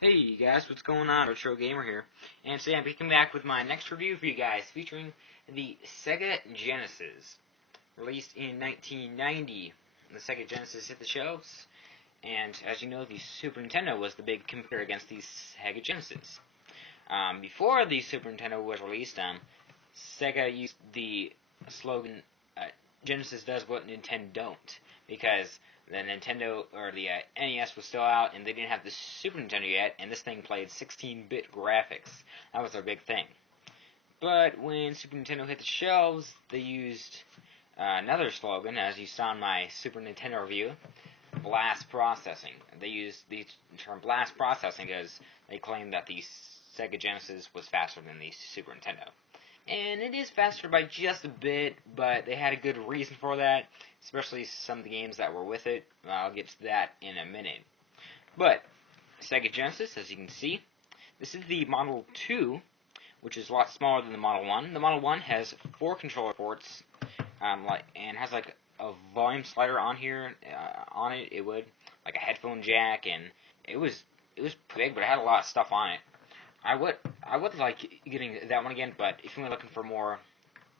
Hey guys, what's going on? RetroGamer here, and today I'm coming back with my next review for you guys, featuring the Sega Genesis, released in 1990. The Sega Genesis hit the shelves, and as you know, the Super Nintendo was the big competitor against the Sega Genesis. Before the Super Nintendo was released, Sega used the slogan, Genesis does what Nintendo don't, because the Nintendo, or the NES was still out, and they didn't have the Super Nintendo yet, and this thing played 16-bit graphics. That was their big thing. But when Super Nintendo hit the shelves, they used another slogan, as you saw in my Super Nintendo review, blast processing. They used the term blast processing because they claimed that the Sega Genesis was faster than the Super Nintendo. And it is faster by just a bit, but they had a good reason for that, especially some of the games that were with it. I'll get to that in a minute. But, Sega Genesis, as you can see, this is the Model 2, which is a lot smaller than the Model 1. The Model 1 has 4 controller ports, and has like a volume slider on here, on it. It would, like a headphone jack, and it was big, but it had a lot of stuff on it. I would like getting that one again, but if you're looking for more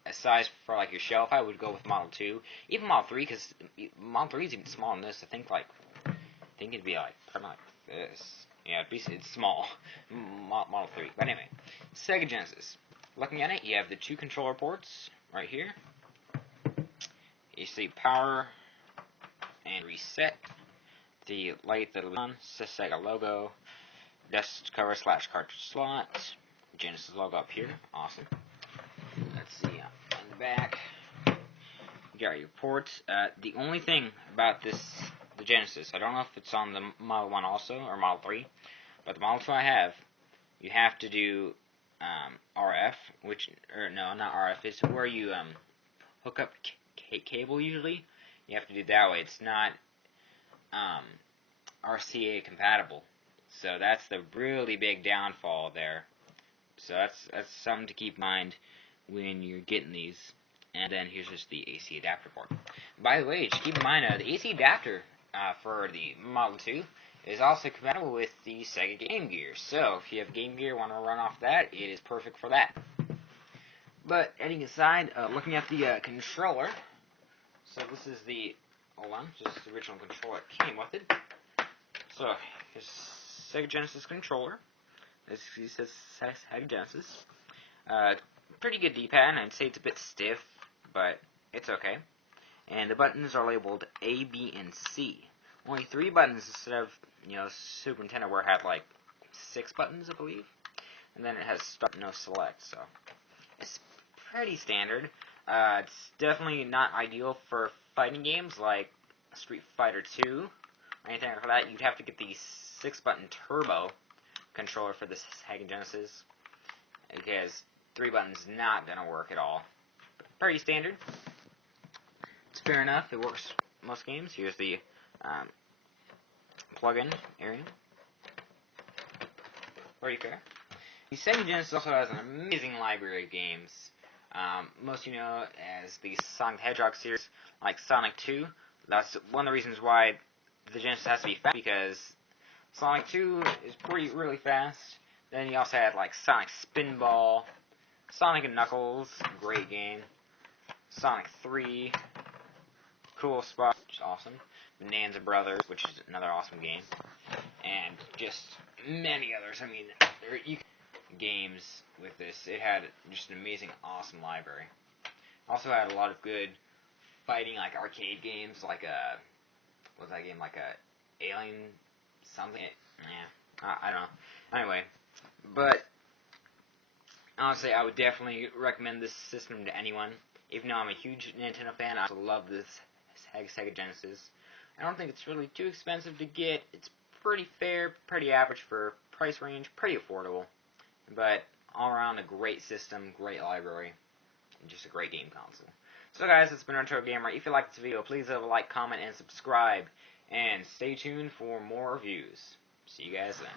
a size for like your shelf, I would go with Model 2, even Model 3, because Model 3 is even smaller than this. I think it'd be like probably like this. Yeah, it's small, Model 3. But anyway, Sega Genesis. Looking at it, you have the 2 controller ports right here. You see power and reset. The light that'll be on, Sega logo. Dust cover / cartridge slot. Genesis logo up here. Awesome. Let's see on the back. You got your ports. The only thing about the Genesis, I don't know if it's on the Model 1 also or Model 3, but the Model 2 I have, you have to do RF, no, not RF. It's where you hook up cable usually. You have to do it that way. It's not RCA compatible. So that's the really big downfall there. So that's something to keep in mind when you're getting these. And then here's just the AC adapter port. By the way, just keep in mind the AC adapter for the Model 2 is also compatible with the Sega Game Gear. So if you have Game Gear, want to run off that, it is perfect for that. But heading aside, looking at the controller. So this is the just the original controller that came with it. So here's Sega Genesis controller. As you see, says Sega Genesis. Pretty good D-pad. I'd say it's a bit stiff, but it's okay. And the buttons are labeled A, B, and C. Only 3 buttons instead of Super Nintendo where it had like 6 buttons, I believe. And then it has start, no select. So it's pretty standard. It's definitely not ideal for fighting games like Street Fighter 2 or anything like that. You'd have to get the 6-button turbo controller for this Sega Genesis, because 3 buttons not gonna work at all. Pretty standard. It's fair enough. It works most games. Here's the plug-in area. Pretty fair. The Sega Genesis also has an amazing library of games. Most you know as the Sonic the Hedgehog series, like Sonic 2. That's one of the reasons why the Genesis has to be fast, because Sonic 2 is really fast. Then you also had like Sonic Spinball, Sonic and Knuckles, great game. Sonic 3, Cool Spot, which is awesome. Bonanza Brothers, which is another awesome game. And just many others. I mean, games with this. It had just an amazing, awesome library. Also had a lot of good fighting, like arcade games, like what was that game, like Alien something? Yeah, I don't know. Anyway, but honestly, I would definitely recommend this system to anyone. Even though I'm a huge Nintendo fan, I also love this Sega Genesis. I don't think it's really too expensive to get. It's pretty fair, pretty average for price range, pretty affordable. But all around a great system, great library, and just a great game console. So guys, it's been RetroGamer. If you liked this video, please leave a like, comment, and subscribe. And stay tuned for more reviews. See you guys then.